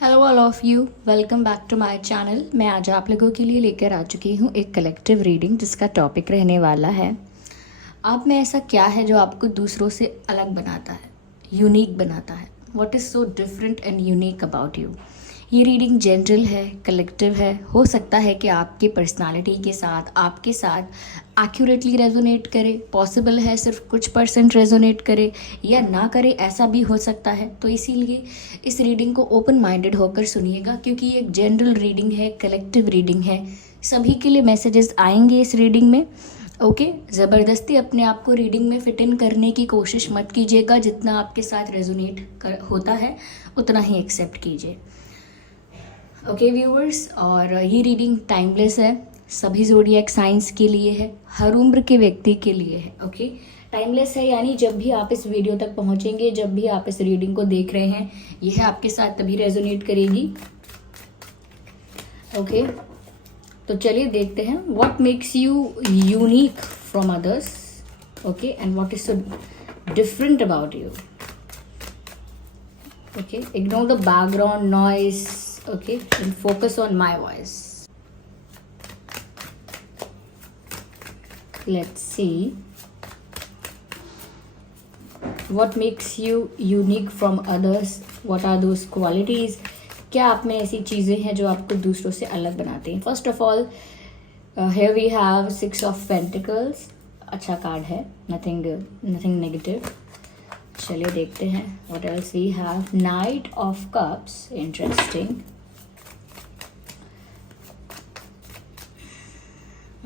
Hello all of you, welcome back to my channel. मैं आज आप लोगों के लिए लेकर आ चुकी हूँ एक कलेक्टिव रीडिंग जिसका टॉपिक रहने वाला है आप में ऐसा क्या है जो आपको दूसरों से अलग बनाता है, यूनिक बनाता है। What is so different and unique about you. ये रीडिंग जनरल है, कलेक्टिव है। हो सकता है कि आपकी पर्सनालिटी के साथ, आपके साथ एक्यूरेटली रेजोनेट करे, पॉसिबल है सिर्फ कुछ % रेजोनेट करे या ना करे, ऐसा भी हो सकता है। तो इसीलिए इस रीडिंग को ओपन माइंडेड होकर सुनिएगा, क्योंकि ये एक जनरल रीडिंग है, कलेक्टिव रीडिंग है। सभी के लिए मैसेजेस आएंगे इस रीडिंग में। ओके, ज़बरदस्ती अपने आप को रीडिंग में फिट इन करने की कोशिश मत कीजिएगा। जितना आपके साथ रेजोनेट होता है उतना ही एक्सेप्ट कीजिए। ओके व्यूअर्स, और ये रीडिंग टाइमलेस है, सभी ज़ोडिएक साइंस के लिए है, हर उम्र के व्यक्ति के लिए है। ओके, टाइमलेस है यानी जब भी आप इस वीडियो तक पहुंचेंगे, जब भी आप इस रीडिंग को देख रहे हैं, यह आपके साथ तभी रेजोनेट करेगी। ओके, तो चलिए देखते हैं what makes you unique from others. Okay, and what is so different about you. Okay, ignore the background noise, okay, and focus on my voice. Let's see what makes you unique from others. What are those qualities? क्या आप में ऐसी चीज़ें हैं जो आपको दूसरों से अलग बनाते हैं। First of all here we have 6 of Pentacles. अच्छा कार्ड है, nothing negative. चलिए देखते हैं what else we have. Knight of Cups, interesting.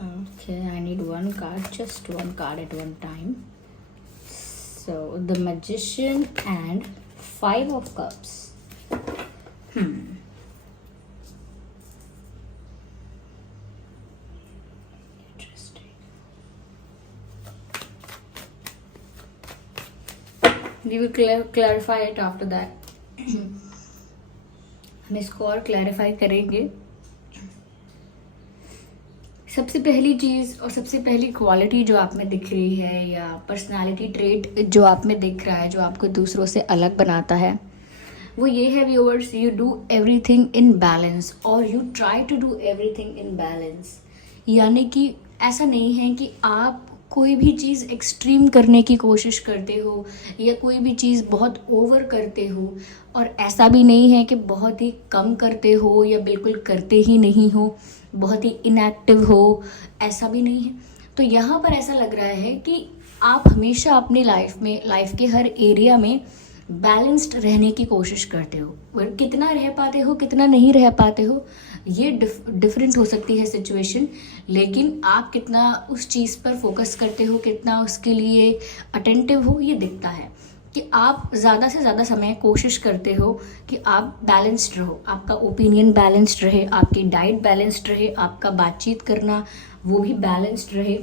Okay, I need one card, just one card at one time. So the Magician and 5 of Cups. Interesting. We will clarify it after that. हम इसको और clarify करेंगे। सबसे पहली चीज़ और सबसे पहली quality जो आप में दिख रही है, या पर्सनालिटी ट्रेट जो आप में दिख रहा है, जो आपको दूसरों से अलग बनाता है, वो ये है viewers, you do everything in balance और you try to do everything in balance. यानी कि ऐसा नहीं है कि आप कोई भी चीज़ एक्सट्रीम करने की कोशिश करते हो या कोई भी चीज़ बहुत ओवर करते हो, और ऐसा भी नहीं है कि बहुत ही कम करते हो या बिल्कुल करते ही नहीं हो, बहुत ही इनएक्टिव हो, ऐसा भी नहीं है। तो यहाँ पर ऐसा लग रहा है कि आप हमेशा अपनी लाइफ के हर एरिया में बैलेंस्ड रहने की कोशिश करते हो। और कितना रह पाते हो, कितना नहीं रह पाते हो, ये डिफरेंट हो सकती है सिचुएशन, लेकिन आप कितना उस चीज़ पर फोकस करते हो, कितना उसके लिए अटेंटिव हो, ये दिखता है कि आप ज़्यादा से ज़्यादा समय कोशिश करते हो कि आप बैलेंस्ड रहो, आपका ओपिनियन बैलेंस्ड रहे, आपकी डाइट बैलेंस्ड रहे, आपका बातचीत करना वो भी बैलेंस्ड रहे।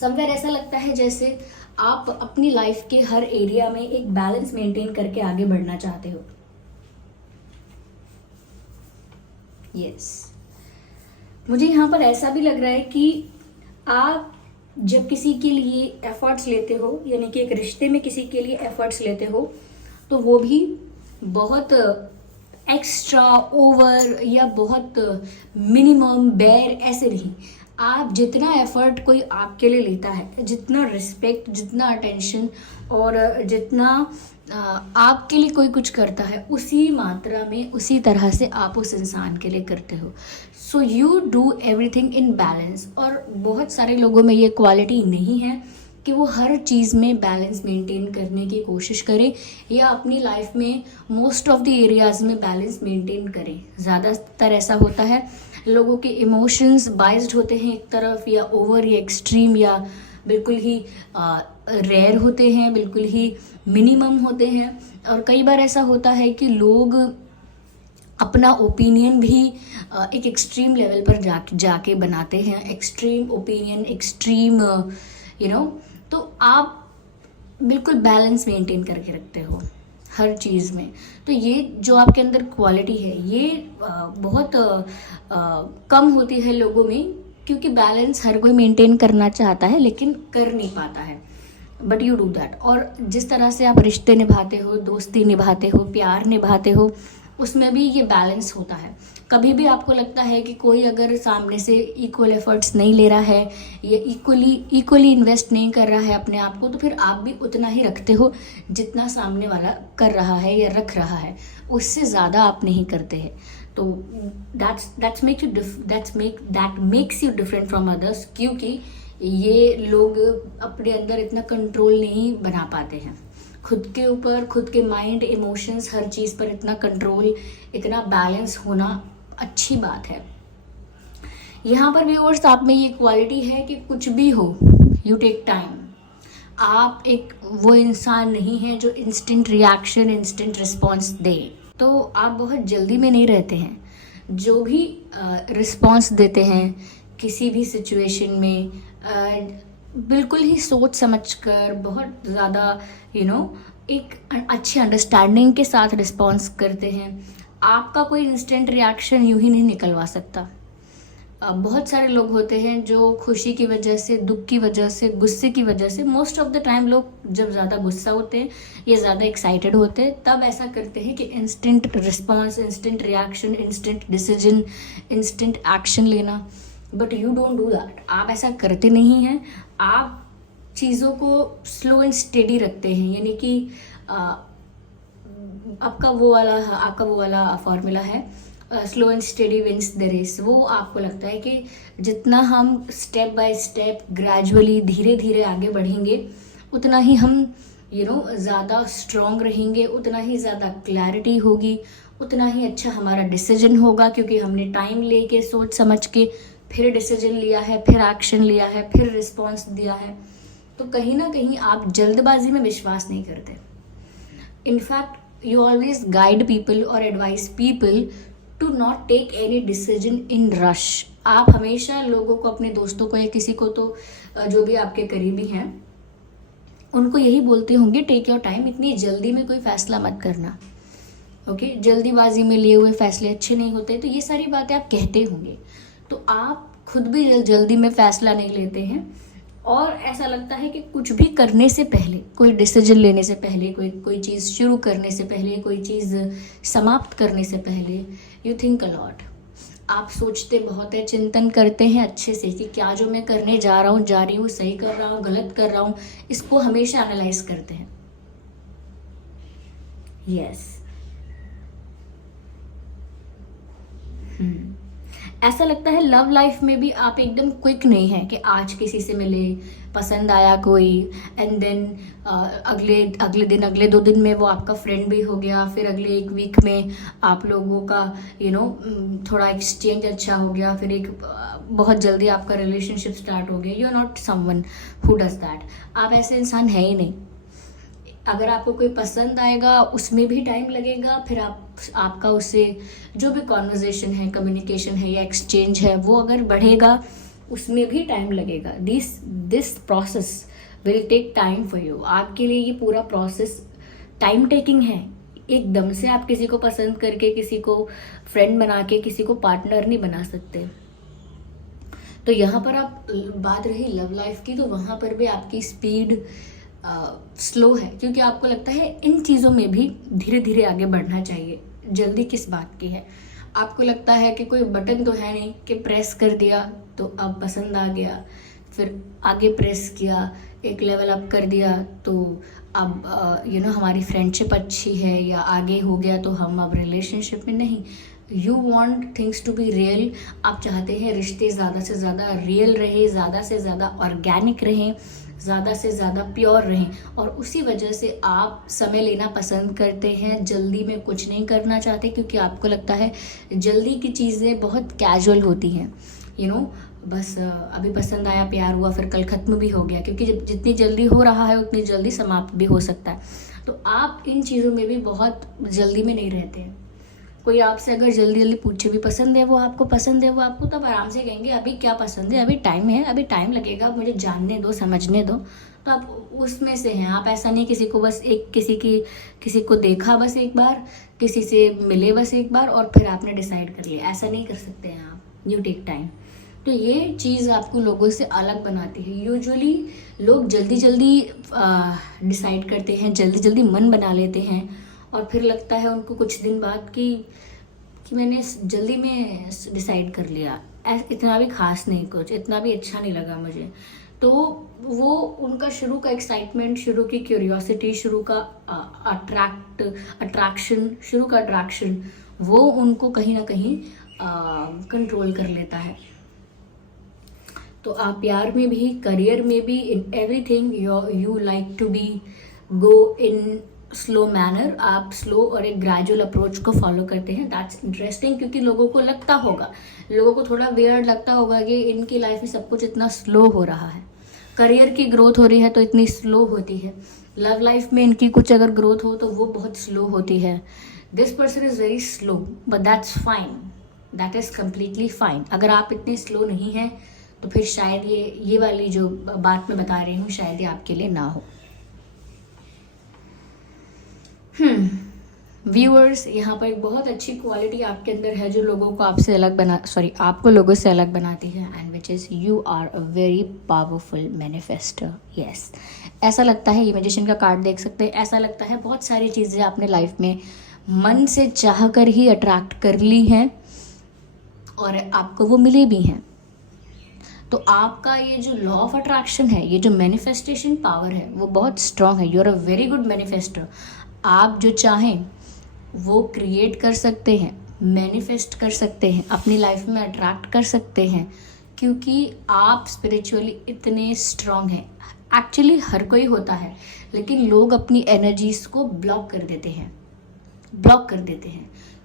समवेयर ऐसा लगता है जैसे आप अपनी लाइफ के हर एरिया में एक बैलेंस मेंटेन करके आगे बढ़ना चाहते हो। यस, मुझे यहाँ पर ऐसा भी लग रहा है कि आप जब किसी के लिए एफर्ट्स लेते हो, यानी कि एक रिश्ते में किसी के लिए एफर्ट्स लेते हो, तो वो भी बहुत एक्स्ट्रा, ओवर या बहुत मिनिमम, बेयर, ऐसे नहीं। आप जितना एफर्ट कोई आपके लिए लेता है, जितना रिस्पेक्ट, जितना अटेंशन और जितना आपके लिए कोई कुछ करता है, उसी मात्रा में, उसी तरह से आप उस इंसान के लिए करते हो। So you do everything in balance. और बहुत सारे लोगों में ये क्वालिटी नहीं है कि वो हर चीज़ में बैलेंस मेंटेन करने की कोशिश करें या अपनी लाइफ में मोस्ट ऑफ द एरियाज़ में बैलेंस मेंटेन करें। ज़्यादातर ऐसा होता है, लोगों के इमोशंस बाइज्ड होते हैं एक तरफ, या ओवर या एक्सट्रीम, या बिल्कुल ही रेयर होते हैं, बिल्कुल ही मिनिमम होते हैं। और कई बार ऐसा होता है कि लोग अपना ओपिनियन भी एक एक्सट्रीम लेवल पर जाके बनाते हैं, एक्सट्रीम ओपिनियन, एक्सट्रीम तो आप बिल्कुल बैलेंस मेंटेन करके रखते हो हर चीज़ में। तो ये जो आपके अंदर क्वालिटी है, ये बहुत कम होती है लोगों में, क्योंकि बैलेंस हर कोई मेंटेन करना चाहता है लेकिन कर नहीं पाता है। But you do that. और जिस तरह से आप रिश्ते निभाते हो, दोस्ती निभाते हो, प्यार निभाते हो, उसमें भी ये बैलेंस होता है। कभी भी आपको लगता है कि कोई अगर सामने से इक्वल एफर्ट्स नहीं ले रहा है या इक्वली इन्वेस्ट नहीं कर रहा है अपने आप को, तो फिर आप भी उतना ही रखते हो जितना सामने वाला कर रहा है या रख रहा है, उससे ज़्यादा आप नहीं करते हैं। तो that makes you different from others, क्योंकि ये लोग अपने अंदर इतना कंट्रोल नहीं बना पाते हैं खुद के ऊपर, खुद के माइंड, इमोशंस, हर चीज़ पर इतना कंट्रोल, इतना बैलेंस होना अच्छी बात है। यहाँ पर व्यूअर्स आप में ये क्वालिटी है कि कुछ भी हो, यू टेक टाइम। आप एक वो इंसान नहीं है जो इंस्टेंट रिएक्शन, इंस्टेंट रिस्पॉन्स दे। तो आप बहुत जल्दी में नहीं रहते हैं। जो भी रिस्पॉन्स देते हैं किसी भी सिचुएशन में, बिल्कुल ही सोच समझ कर, बहुत ज़्यादा एक अच्छी अंडरस्टैंडिंग के साथ रिस्पॉन्स करते हैं। आपका कोई इंस्टेंट रिएक्शन यूं ही नहीं निकलवा सकता। बहुत सारे लोग होते हैं जो खुशी की वजह से, दुख की वजह से, गुस्से की वजह से, मोस्ट ऑफ द टाइम लोग जब ज़्यादा गुस्सा होते हैं या ज़्यादा एक्साइटेड होते हैं तब ऐसा करते हैं कि instant response, instant reaction, instant decision, instant action लेना। But you don't do that. आप ऐसा करते नहीं हैं। आप चीज़ों को स्लो एंड स्टेडी रखते हैं, यानी कि आपका वो वाला फॉर्मूला है, slow and steady wins the race. वो आपको लगता है कि जितना हम स्टेप बाय स्टेप ग्रेजुअली धीरे धीरे आगे बढ़ेंगे उतना ही हम ज़्यादा स्ट्रॉन्ग रहेंगे, उतना ही ज़्यादा क्लैरिटी होगी, उतना ही अच्छा हमारा डिसीजन होगा, क्योंकि हमने टाइम लेके सोच समझ के फिर डिसीजन लिया है, फिर एक्शन लिया है, फिर रिस्पॉन्स दिया है। तो कहीं ना कहीं आप जल्दबाजी में विश्वास नहीं करते। In fact you always guide people और advice people to not take any decision in rush. आप हमेशा लोगों को, अपने दोस्तों को या किसी को, तो जो भी आपके करीबी हैं उनको यही बोलते होंगे, टेक योर टाइम, इतनी जल्दी में कोई फैसला मत करना। ओके, जल्दीबाजी में लिए हुए फैसले अच्छे नहीं होते। तो ये सारी बातें आप कहते होंगे। तो आप खुद भी जल्दी में फैसला नहीं लेते हैं, और ऐसा लगता है कि कुछ भी करने से पहले, कोई डिसीजन लेने से पहले, कोई चीज़ शुरू करने से पहले, कोई चीज़ समाप्त करने से पहले, यू थिंक अ लॉट। आप सोचते बहुत है, चिंतन करते हैं अच्छे से कि क्या जो मैं करने जा रही हूँ सही कर रहा हूँ, गलत कर रहा हूँ, इसको हमेशा एनालाइज करते हैं। यस। ऐसा लगता है लव लाइफ में भी आप एकदम क्विक नहीं है कि आज किसी से मिले, पसंद आया कोई, एंड देन अगले दिन, अगले 2 दिन में वो आपका फ्रेंड भी हो गया, फिर अगले 1 वीक में आप लोगों का थोड़ा एक्सचेंज अच्छा हो गया, फिर एक बहुत जल्दी आपका रिलेशनशिप स्टार्ट हो गया। You are not someone who does that. आप ऐसे इंसान है ही नहीं। अगर आपको कोई पसंद आएगा उसमें भी टाइम लगेगा, फिर आपका उससे जो भी कॉन्वर्जेशन है, कम्युनिकेशन है या एक्सचेंज है, वो अगर बढ़ेगा उसमें भी टाइम लगेगा। This process will take time for you. आपके लिए ये पूरा प्रोसेस टाइम टेकिंग है। एकदम से आप किसी को पसंद करके, किसी को फ्रेंड बना के, किसी को पार्टनर नहीं बना सकते। तो यहाँ पर आप, बात रही लव लाइफ की, तो वहाँ पर भी आपकी स्पीड स्लो है, क्योंकि आपको लगता है इन चीज़ों में भी धीरे धीरे आगे बढ़ना चाहिए। जल्दी किस बात की है? आपको लगता है कि कोई बटन तो है नहीं कि प्रेस कर दिया तो अब पसंद आ गया, फिर आगे प्रेस किया, एक लेवल अप कर दिया तो अब हमारी फ्रेंडशिप अच्छी है या आगे हो गया तो हम अब रिलेशनशिप में नहीं। You want things to be real. आप चाहते हैं रिश्ते ज़्यादा से ज़्यादा रियल रहे, ज़्यादा से ज़्यादा ऑर्गेनिक रहें, ज़्यादा से ज़्यादा प्योर रहें, और उसी वजह से आप समय लेना पसंद करते हैं। जल्दी में कुछ नहीं करना चाहते, क्योंकि आपको लगता है जल्दी की चीज़ें बहुत कैजुअल होती हैं। बस अभी पसंद आया, प्यार हुआ, फिर कल ख़त्म भी हो गया, क्योंकि जब जितनी जल्दी हो रहा है उतनी जल्दी समाप्त भी हो सकता है। तो आप इन चीज़ों में भी बहुत जल्दी में नहीं रहते हैं। कोई आपसे अगर जल्दी जल्दी पूछे भी पसंद है वो आपको, पसंद है वो आपको, तब आराम से कहेंगे अभी क्या पसंद है, अभी टाइम है, अभी टाइम लगेगा, मुझे जानने दो, समझने दो। तो आप उसमें से हैं। आप ऐसा नहीं किसी को बस किसी को देखा बस एक बार, किसी से मिले बस एक बार और फिर आपने डिसाइड कर लिया, ऐसा नहीं कर सकते हैं आप। You take time. तो ये चीज़ आपको लोगों से अलग बनाती है। यूजुअली लोग जल्दी जल्दी डिसाइड करते हैं, जल्दी जल्दी मन बना लेते हैं और फिर लगता है उनको कुछ दिन बाद कि मैंने जल्दी में डिसाइड कर लिया, इतना भी खास नहीं, कुछ इतना भी अच्छा नहीं लगा मुझे। तो वो उनका शुरू का एक्साइटमेंट, शुरू की क्यूरियोसिटी, शुरू का अट्रैक्शन वो उनको कहीं ना कहीं कंट्रोल कर लेता है। तो आप प्यार में भी, करियर में भी, in everything you like to be go in slow manner. आप स्लो और एक ग्रेजुअल अप्रोच को फॉलो करते हैं। दैट्स इंटरेस्टिंग, क्योंकि लोगों को लगता होगा, लोगों को थोड़ा वियर्ड लगता होगा कि इनकी लाइफ में सब कुछ इतना स्लो हो रहा है। करियर की ग्रोथ हो रही है तो इतनी स्लो होती है, लव लाइफ में इनकी कुछ अगर ग्रोथ हो तो वो बहुत स्लो होती है। This person is very slow, but that's fine, that is completely fine. अगर आप इतने स्लो नहीं हैं तो फिर शायद ये वाली जो बात मैं बता रही हूँ शायद ये आपके लिए ना हो। व्यूअर्स, यहाँ पर एक बहुत अच्छी क्वालिटी आपके अंदर है जो लोगों को आपको लोगों से अलग बनाती है, and which is you are a very powerful manifester. Yes, ऐसा लगता है, ये मैजिशियन का कार्ड देख सकते हैं, ऐसा लगता है बहुत सारी चीज़ें आपने लाइफ में मन से चाह कर ही अट्रैक्ट कर ली हैं और आपको वो मिली भी हैं। तो आपका ये जो लॉ ऑफ अट्रैक्शन है, ये जो मैनिफेस्टेशन पावर है, वो बहुत स्ट्रांग है। You are a very good manifester. आप जो चाहें वो क्रिएट कर सकते हैं, मैनिफेस्ट कर सकते हैं, अपनी लाइफ में अट्रैक्ट कर सकते हैं, क्योंकि आप स्पिरिचुअली इतने स्ट्रांग हैं। एक्चुअली हर कोई होता है, लेकिन लोग अपनी एनर्जीज को ब्लॉक कर देते हैं,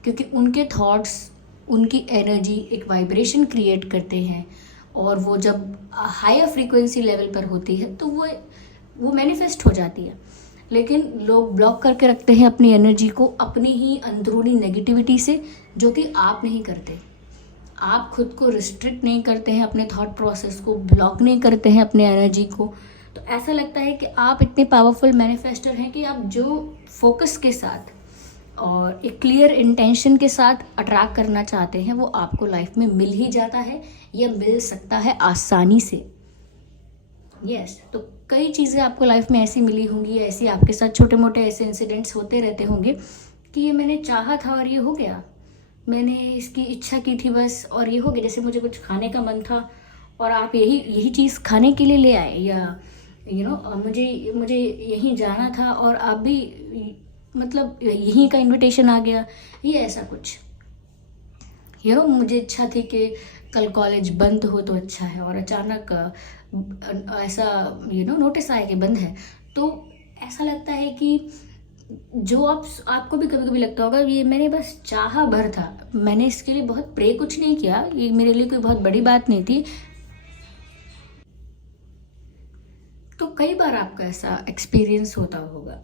क्योंकि उनके थॉट्स, उनकी एनर्जी एक वाइब्रेशन क्रिएट करते हैं, और वो जब हायर फ्रीक्वेंसी लेवल पर होती है तो वो मैनिफेस्ट हो जाती है। लेकिन लोग ब्लॉक करके रखते हैं अपनी एनर्जी को अपनी ही अंदरूनी नेगेटिविटी से, जो कि आप नहीं करते। आप खुद को रिस्ट्रिक्ट नहीं करते हैं, अपने थॉट प्रोसेस को ब्लॉक नहीं करते हैं, अपने एनर्जी को। तो ऐसा लगता है कि आप इतने पावरफुल मैनिफेस्टर हैं कि आप जो फोकस के साथ और एक क्लियर इंटेंशन के साथ अट्रैक्ट करना चाहते हैं वो आपको लाइफ में मिल ही जाता है, या मिल सकता है आसानी से। यस, तो कई चीज़ें आपको लाइफ में ऐसी मिली होंगी, ऐसी आपके साथ छोटे मोटे ऐसे इंसिडेंट्स होते रहते होंगे कि ये मैंने चाहा था और ये हो गया, मैंने इसकी इच्छा की थी बस और ये हो गया। जैसे मुझे कुछ खाने का मन था और आप यही चीज़ खाने के लिए ले आए, या मुझे यहीं जाना था और आप भी मतलब यहीं का इनविटेशन आ गया, ये ऐसा कुछ। मुझे इच्छा थी कि कल कॉलेज बंद हो तो अच्छा है, और अचानक ऐसा नोटिस आया कि बंद है। तो ऐसा लगता है कि जो आपको भी कभी कभी लगता होगा ये मैंने बस चाहा भर था, मैंने इसके लिए बहुत प्रे कुछ नहीं किया, ये मेरे लिए कोई बहुत बड़ी बात नहीं थी। तो कई बार आपका ऐसा एक्सपीरियंस होता होगा।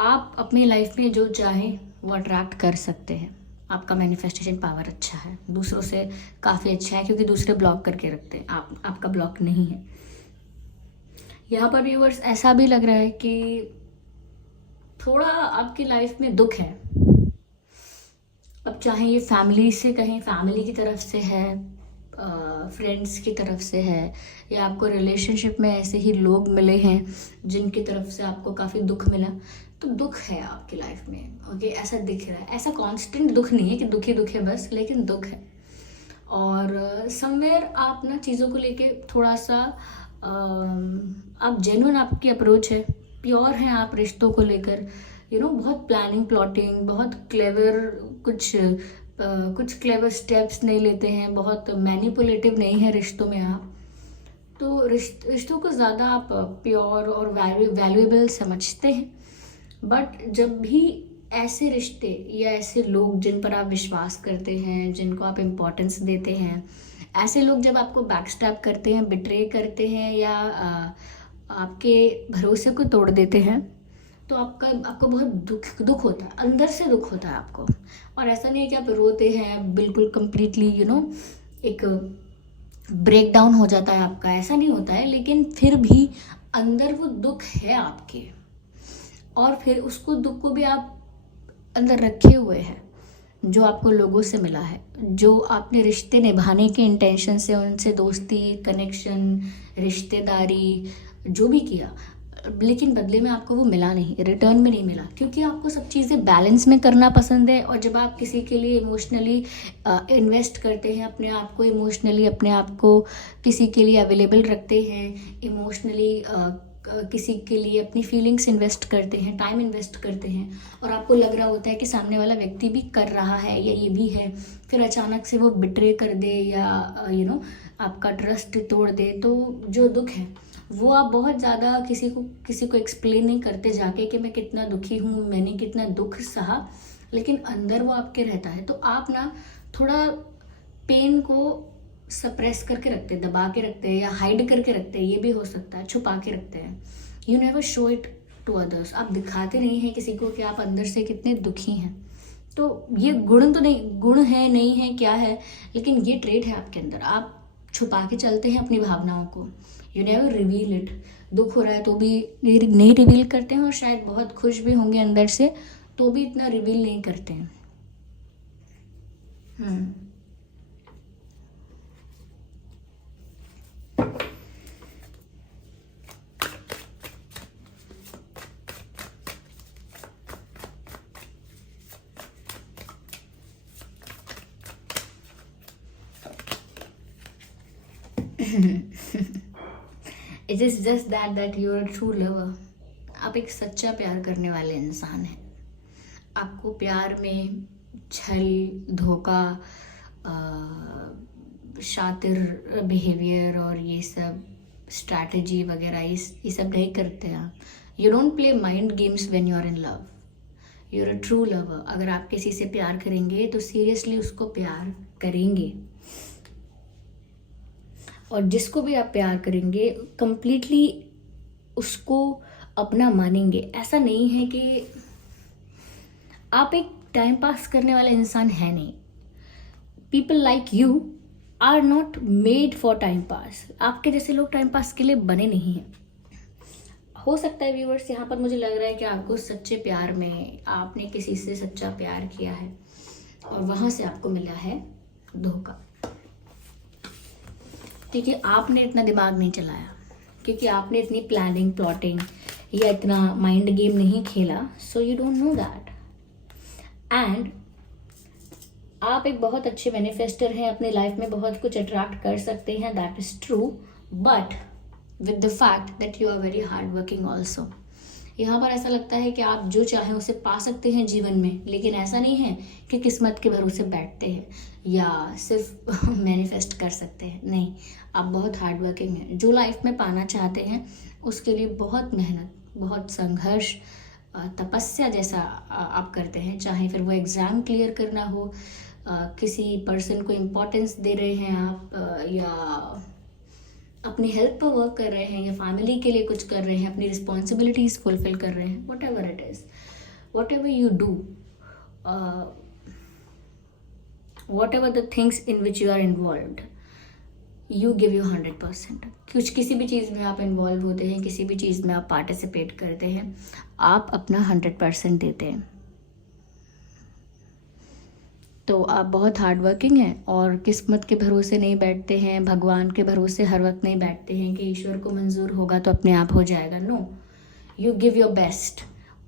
आप अपनी लाइफ में जो चाहें वो अट्रैक्ट कर सकते हैं। आपका मैनिफेस्टेशन पावर अच्छा है, दूसरों से काफ़ी अच्छा है, क्योंकि दूसरे ब्लॉक करके रखते हैं, आपका ब्लॉक नहीं है। यहाँ पर व्यूअर्स ऐसा भी लग रहा है कि थोड़ा आपकी लाइफ में दुख है। अब चाहे ये फैमिली से कहें, फैमिली की तरफ से है, फ्रेंड्स की तरफ से है, या आपको रिलेशनशिप में ऐसे ही लोग मिले हैं जिनकी तरफ से आपको काफ़ी दुख मिला, तो दुख है आपकी लाइफ में। ओके, ऐसा दिख रहा है। ऐसा कांस्टेंट दुख नहीं है कि दुख ही दुख है बस, लेकिन दुख है। और समवेयर आप ना चीज़ों को लेके थोड़ा सा आप जेन्युइन, आपकी अप्रोच है, प्योर हैं आप रिश्तों को लेकर। बहुत प्लानिंग, प्लॉटिंग, बहुत क्लेवर, कुछ क्लेवर स्टेप्स नहीं लेते हैं, बहुत मैनिपुलेटिव नहीं है रिश्तों में आप। तो रिश्तों को ज़्यादा आप प्योर और वैल्यूएबल समझते हैं। बट जब भी ऐसे रिश्ते या ऐसे लोग जिन पर आप विश्वास करते हैं, जिनको आप इम्पोर्टेंस देते हैं, ऐसे लोग जब आपको बैकस्टैब करते हैं, बिट्रे करते हैं, या आपके भरोसे को तोड़ देते हैं, तो आपको बहुत दुख होता है, अंदर से दुख होता है आपको। और ऐसा नहीं है कि आप रोते हैं बिल्कुल कंप्लीटली, एक ब्रेक डाउन हो जाता है आपका, ऐसा नहीं होता है, लेकिन फिर भी अंदर वो दुख है आपके, और फिर उसको दुख को भी आप अंदर रखे हुए हैं, जो आपको लोगों से मिला है, जो आपने रिश्ते निभाने के इंटेंशन से उनसे दोस्ती, कनेक्शन, रिश्तेदारी जो भी किया, लेकिन बदले में आपको वो मिला नहीं, रिटर्न में नहीं मिला, क्योंकि आपको सब चीज़ें बैलेंस में करना पसंद है। और जब आप किसी के लिए इमोशनली इन्वेस्ट करते हैं, अपने आप को इमोशनली, अपने आप को किसी के लिए अवेलेबल रखते हैं, इमोशनली किसी के लिए अपनी फीलिंग्स इन्वेस्ट करते हैं, टाइम इन्वेस्ट करते हैं, और आपको लग रहा होता है कि सामने वाला व्यक्ति भी कर रहा है या ये भी है, फिर अचानक से वो बिट्रे कर दे या आपका ट्रस्ट तोड़ दे, तो जो दुख है वो आप बहुत ज़्यादा किसी को एक्सप्लेन नहीं करते जाके कि मैं कितना दुखी हूँ, मैंने कितना दुख सहा, लेकिन अंदर वो आपके रहता है। तो आप ना थोड़ा पेन को सप्रेस करके रखते हैं, दबा के रखते हैं, या हाइड करके रखते हैं, ये भी हो सकता है, छुपा के रखते हैं। You never show it to others. आप दिखाते नहीं हैं किसी को कि आप अंदर से कितने दुखी हैं। तो ये गुण तो नहीं, गुण है नहीं है क्या है, लेकिन ये ट्रेट है आपके अंदर। आप छुपा के चलते हैं अपनी भावनाओं को। You never reveal it. दुख हो रहा है तो भी नहीं रिवील करते हैं, और शायद बहुत खुश भी होंगे अंदर से तो भी इतना रिवील नहीं करते हैं। It is just that you are a true lover. आप एक सच्चा प्यार करने वाले इंसान हैं। आपको प्यार में छल, धोखा, शातिर बिहेवियर और ये सब स्ट्रैटेजी वगैरह ये सब नहीं करते आप। You don't play mind games when you are in love. You are a true lover. अगर आप किसी से प्यार करेंगे तो सीरियसली उसको प्यार करेंगे, और जिसको भी आप प्यार करेंगे कंप्लीटली उसको अपना मानेंगे। ऐसा नहीं है कि आप एक टाइम पास करने वाला इंसान है नहीं। People like you are not made for time pass. आपके जैसे लोग टाइम पास के लिए बने नहीं हैं। हो सकता है व्यूअर्स, यहाँ पर मुझे लग रहा है कि आपको सच्चे प्यार में, आपने किसी से सच्चा प्यार किया है और वहाँ से आपको मिला है धोखा, क्योंकि आपने इतना दिमाग नहीं चलाया, क्योंकि आपने इतनी प्लानिंग, प्लॉटिंग या इतना माइंड गेम नहीं खेला। So you don't know that. And आप एक बहुत अच्छे मैनिफेस्टर हैं, अपने लाइफ में बहुत कुछ अट्रैक्ट कर सकते हैं, that is true, but with the fact that you are very hard working also. यहाँ पर ऐसा लगता है कि आप जो चाहें उसे पा सकते हैं जीवन में, लेकिन ऐसा नहीं है कि किस्मत के भरोसे बैठते हैं या सिर्फ मैनिफेस्ट कर सकते हैं। नहीं, आप बहुत हार्ड वर्किंग हैं। जो लाइफ में पाना चाहते हैं उसके लिए बहुत मेहनत, बहुत संघर्ष, तपस्या जैसा आप करते हैं। चाहे फिर वो एग्ज़ाम क्लियर करना हो, किसी पर्सन को इम्पोर्टेंस दे रहे हैं आप, या अपनी हेल्थ पर वर्क कर रहे हैं, या फैमिली के लिए कुछ कर रहे हैं, अपनी रिस्पॉन्सिबिलिटीज़ फुलफिल कर रहे हैं, whatever it is, whatever you do, whatever the things in which you are involved, you give you 100%। किसी भी चीज़ में आप इन्वॉल्व होते हैं, किसी भी चीज़ में आप पार्टिसिपेट करते हैं, आप अपना 100% देते हैं। तो आप बहुत हार्ड वर्किंग हैं और किस्मत के भरोसे नहीं बैठते हैं, भगवान के भरोसे हर वक्त नहीं बैठते हैं कि ईश्वर को मंजूर होगा तो अपने आप हो जाएगा। No, you give your best,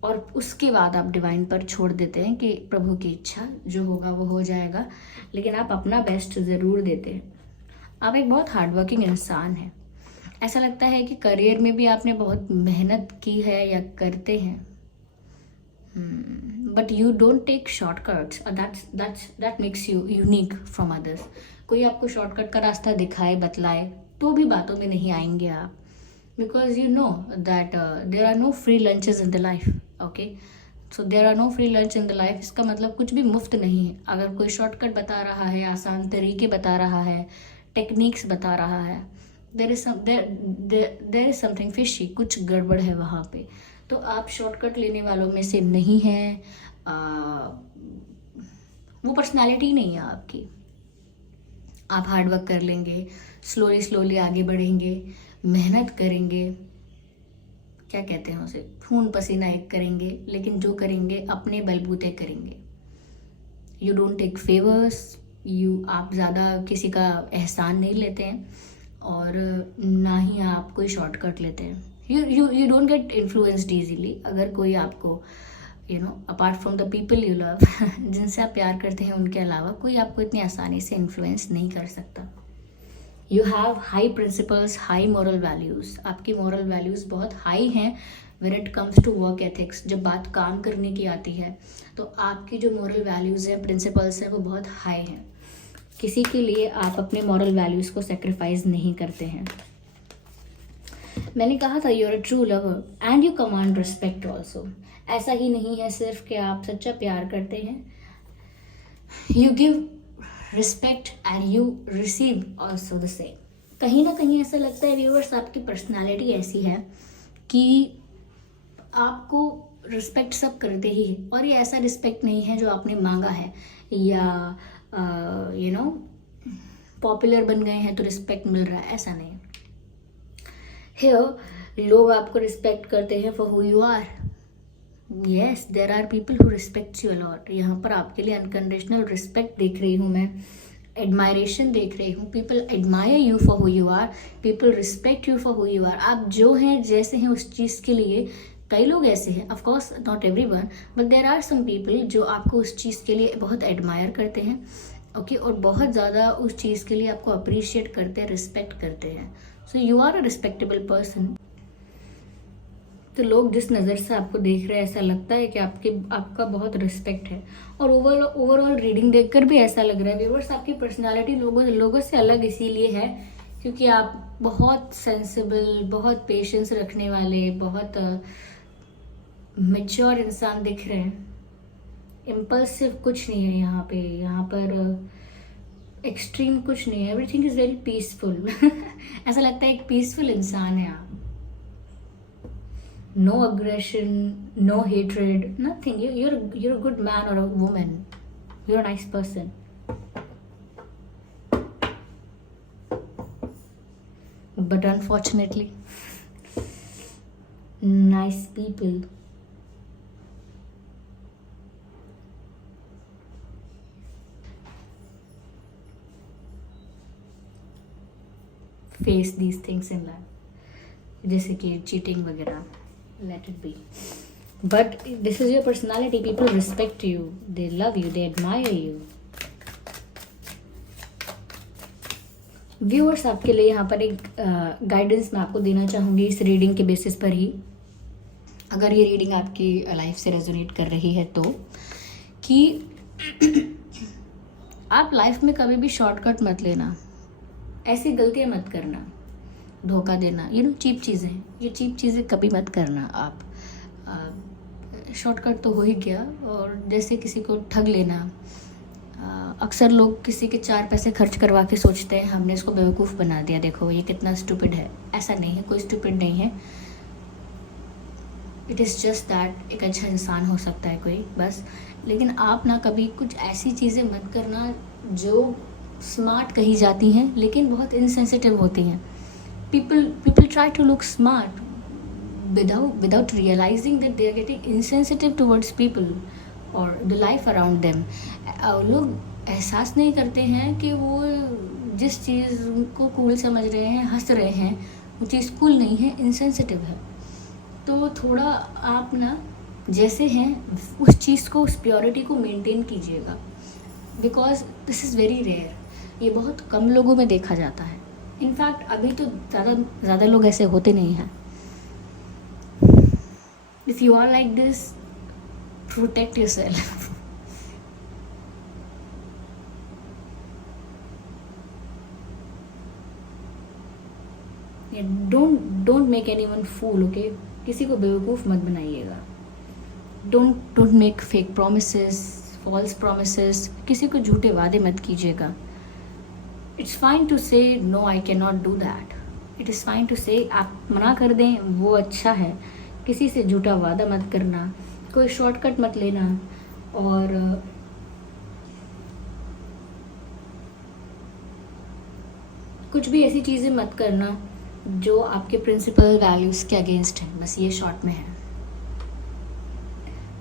और उसके बाद आप डिवाइन पर छोड़ देते हैं कि प्रभु की इच्छा, जो होगा वो हो जाएगा, लेकिन आप अपना बेस्ट ज़रूर देते हैं। आप एक बहुत हार्ड वर्किंग इंसान हैं। ऐसा लगता है कि करियर में भी आपने बहुत मेहनत की है या करते हैं, but you don't take shortcuts, that makes you unique from others. कोई आपको शॉर्टकट का रास्ता दिखाए, बतलाए, तो भी बातों में नहीं आएंगे आप, because you know that there are no free lunches in the life. Okay, so there are no free lunch in the life. इसका मतलब कुछ भी मुफ्त नहीं है। अगर कोई शॉर्टकट बता रहा है, आसान तरीके बता रहा है, टेक्निक्स बता रहा है, देर इज समथिंग फिशी, कुछ गड़बड़ है वहाँ पे। तो आप शॉर्टकट लेने वालों में से नहीं हैं। वो पर्सनालिटी नहीं है आपकी। आप हार्ड वर्क कर लेंगे, स्लोली आगे बढ़ेंगे, मेहनत करेंगे, क्या कहते हैं उसे, खून पसीना एक करेंगे, लेकिन जो करेंगे अपने बलबूते करेंगे। यू डोंट टेक फेवर्स, आप ज़्यादा किसी का एहसान नहीं लेते हैं, और ना ही आप कोई शॉर्टकट लेते हैं। You don't get influenced easily. अगर कोई आपको apart from the people you love जिनसे आप प्यार करते हैं उनके अलावा कोई आपको इतनी आसानी से इन्फ्लुएंस नहीं कर सकता. You have high principles, high moral values. आपकी मॉरल वैल्यूज़ बहुत हाई हैं when it comes to work ethics. जब बात काम करने की आती है तो आपकी जो मॉरल वैल्यूज़ हैं, प्रिंसिपल्स हैं, वो बहुत हाई हैं. किसी के लिए आप अपने मॉरल वैल्यूज़ को सेक्रीफाइस नहीं करते हैं. मैंने कहा था you are a true lover and you command respect also. ऐसा ही नहीं है सिर्फ कि आप सच्चा प्यार करते हैं. You give respect and you receive also the same. कहीं ना कहीं ऐसा लगता है व्यूअर्स, आपकी पर्सनालिटी ऐसी है कि आपको रिस्पेक्ट सब करते ही है. और ये ऐसा रिस्पेक्ट नहीं है जो आपने मांगा है या पॉपुलर बन गए हैं तो रिस्पेक्ट मिल रहा है, ऐसा नहीं. हियर लोग आपको रिस्पेक्ट करते हैं for who you are. Yes, there are people who respect you a lot. यहाँ पर आपके लिए अनकंडीशनल रिस्पेक्ट देख रही हूँ मैं, एडमायरेशन देख रही हूँ. People admire you for who you are, people respect you for who you are. आप जो हैं, जैसे हैं, उस चीज़ के लिए कई लोग ऐसे हैं, of course not everyone, but there are some people जो आपको उस चीज़ के लिए बहुत एडमायर करते हैं. ओके, और बहुत ज़्यादा उस चीज़ के लिए आपको अप्रिशिएट करते हैं, रिस्पेक्ट करते हैं. So you are a respectable person. तो लोग जिस नज़र से आपको देख रहे हैं ऐसा लगता है कि आपका बहुत रिस्पेक्ट है. और ओवरऑल रीडिंग देखकर भी ऐसा लग रहा है व्यूअर्स, आपकी पर्सनालिटी लोगों से अलग इसीलिए है क्योंकि आप बहुत सेंसिबल, बहुत पेशेंस रखने वाले, बहुत मैच्योर इंसान दिख रहे हैं. इम्पल्सिव कुछ नहीं है यहाँ पर एक्सट्रीम कुछ नहीं है. Everything is very peaceful. ऐसा लगता है एक पीसफुल इंसान है आप. No aggression, no hatred, nothing. You're a good man or a woman. You're a nice person. But unfortunately, nice people face these things in life. जैसे कि चीटिंग वगैरह. Let it be. But this is your personality. People respect you. They love you. They admire you. Viewers, आपके लिए यहाँ पर एक guidance मैं आपको देना चाहूँगी इस रीडिंग के बेसिस पर ही. अगर ये रीडिंग आपकी लाइफ से रेजोनेट कर रही है तो, कि आप लाइफ में कभी भी शॉर्टकट मत लेना. ऐसी गलतियाँ मत करना, धोखा देना, चीप चीज़ें, ये चीप चीज़ें कभी मत करना आप. शॉर्टकट तो हो ही गया. और जैसे किसी को ठग लेना, अक्सर लोग किसी के 4 पैसे खर्च करवा के सोचते हैं हमने इसको बेवकूफ़ बना दिया, देखो ये कितना स्टूपिड है. ऐसा नहीं है, कोई स्टूपिड नहीं है. इट इज़ जस्ट दैट एक अच्छा इंसान हो सकता है कोई, बस. लेकिन आप ना कभी कुछ ऐसी चीज़ें मत करना जो स्मार्ट कही जाती हैं लेकिन बहुत इनसेंसिटिव होती हैं. People try to look smart without realizing that they are getting insensitive towards people or the life around them. लोग एहसास नहीं करते हैं कि वो जिस चीज़ को कूल समझ रहे हैं, हंस रहे हैं, वो चीज़ कूल नहीं है, insensitive है. तो थोड़ा आप ना जैसे हैं उस चीज़ को, उस प्योरिटी को मेंटेन कीजिएगा. Because this is very rare. ये बहुत कम लोगों में देखा जाता है. इनफैक्ट अभी तो ज़्यादा लोग ऐसे होते नहीं हैं. If you are like this, protect yourself. Don't make anyone fool. Okay, किसी को बेवकूफ़ मत बनाइएगा. Don't make fake promises, false promises. किसी को झूठे वादे मत कीजिएगा. It's fine to say no, I can not do that. It is fine to say, आप मना कर दें वो अच्छा है. किसी से झूठा वादा मत करना, कोई शॉर्टकट मत लेना, और कुछ भी ऐसी चीज़ें मत करना जो आपके प्रिंसिपल वैल्यूज़ के अगेंस्ट है. बस ये शॉर्ट में है.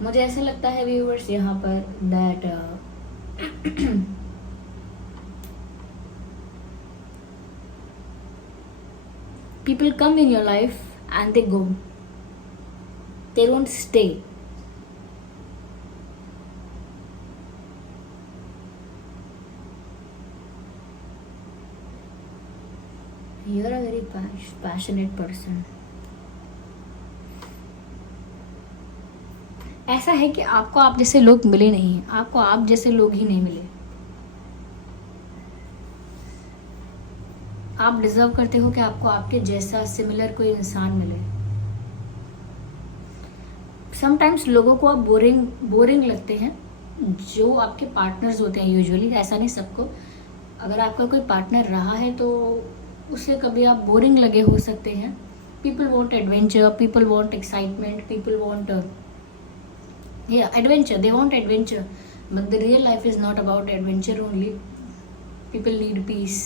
मुझे ऐसा लगता है व्यूअर्स यहाँ पर that people come in your life and they go. They don't stay. You're a very passionate person. ऐसा है कि आपको आप जैसे लोग मिले नहीं, आपको आप जैसे लोग ही नहीं मिले. आप डिजर्व करते हो कि आपको आपके जैसा सिमिलर कोई इंसान मिले. समटाइम्स लोगों को आप बोरिंग लगते हैं, जो आपके पार्टनर्स होते हैं यूजुअली. ऐसा नहीं सबको. अगर आपका कोई पार्टनर रहा है तो उससे कभी आप बोरिंग लगे हो सकते हैं. People want adventure, people want excitement, people want adventure. They want adventure, but the real life is not about adventure only. People need peace.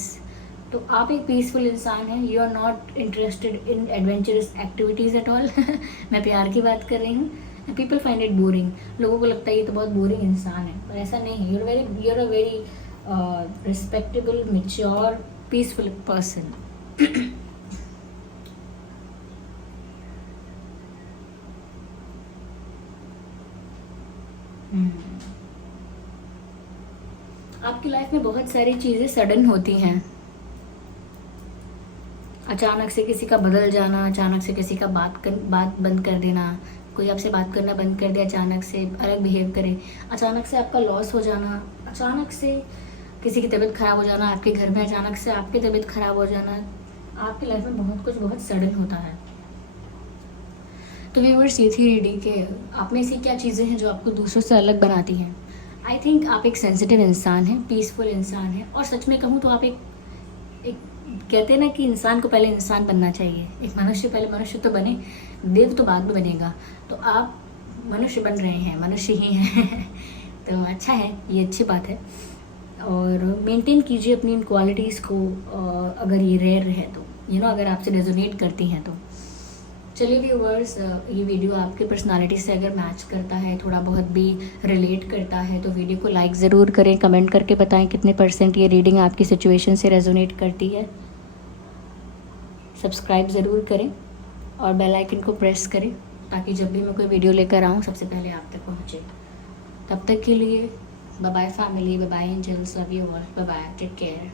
तो आप एक पीसफुल इंसान हैं. You are not interested in adventurous activities at all. मैं प्यार की बात कर रही हूँ. People find it boring. लोगों को लगता है ये तो बहुत बोरिंग इंसान है, पर ऐसा नहीं है. You are a very respectable, mature, peaceful person. आपकी लाइफ में बहुत सारी चीज़ें सडन होती हैं. अचानक से किसी का बदल जाना, अचानक से किसी का बात बंद कर देना, कोई आपसे बात करना बंद कर दे, अचानक से अलग बिहेव करे, अचानक से आपका लॉस हो जाना, अचानक से किसी की तबीयत ख़राब हो जाना आपके घर में, अचानक से आपकी तबीयत ख़राब हो जाना. आपकी लाइफ में बहुत कुछ बहुत सडन होता है. तो व्यूअर्स, ये थी रीडिंग के आप में ऐसी क्या चीज़ें हैं जो आपको दूसरों से अलग बनाती हैं. आई थिंक आप एक सेंसिटिव इंसान हैं, पीसफुल इंसान हैं, और सच में कहूँ तो आप एक कहते हैं ना कि इंसान को पहले इंसान बनना चाहिए. एक मनुष्य पहले मनुष्य तो बने, देव तो बाद में बनेगा. तो आप मनुष्य बन रहे हैं, मनुष्य ही हैं. तो अच्छा है, ये अच्छी बात है. और मेंटेन कीजिए अपनी इन क्वालिटीज़ को, अगर ये रेयर है तो, अगर आपसे रेजोनेट करती हैं तो. चलिए व्यूअर्स, ये वीडियो आपके पर्सनालिटी से अगर मैच करता है, थोड़ा बहुत भी रिलेट करता है, तो वीडियो को लाइक ज़रूर करें. कमेंट करके बताएं कितने % ये रीडिंग आपकी सिचुएशन से रेजोनेट करती है. सब्सक्राइब ज़रूर करें और बेल आइकन को प्रेस करें, ताकि जब भी मैं कोई वीडियो लेकर आऊँ सबसे पहले आप तक पहुँचे. तब तक के लिए bye bye family, bye bye angels, love you all, bye bye, take care.